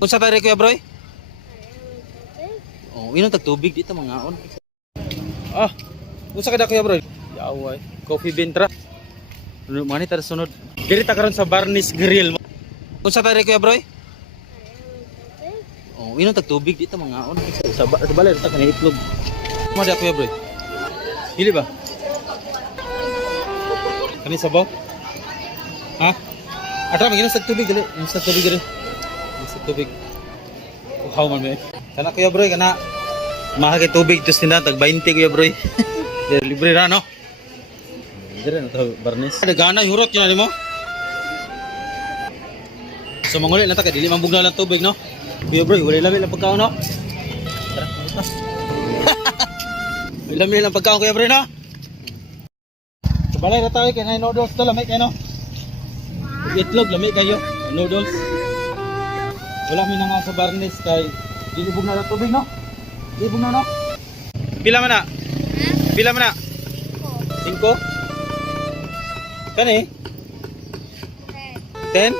Unsa tayo Kuya Broy? Oh, inon tag tubig dito mangaon. Ah, unsa kada Kuya Broy? Yaway, coffee bintra. Ano man ita sunod. Diri ta karon sa Barnes Grill. Unsa tayo Kuya Broy? Oh, inon tag tubig dito mangaon. Sa balay ta kanay itlog. Mo da Kuya Broy. Dili ba? Kani sabaw? Ha? Atra maginom sa tubig gali, sa tubig gali. Sa tubig. Uhaw man me. Kana Kuya Broy kana mahal kay tubig tus tinda tag 20 Kuya Broy. Libre ra no. Dire na to Barnes. Ada gana hurot yun mo. So mangulit na ta kay dili man bugna lang tubig no. Kuya Broy, wala labi lang pagkaon no. Tara, butas. Wala labi lang pagkaon Kuya Broy no. Balay na tayo kay na noodles to lamay kay no. Itlog lamay kayo, noodles. Wala mi na nga sa Barnes kay dilibog na lang tubig no. Dilibog na no. Pila man na? Pila man na? 5. Kani? 10.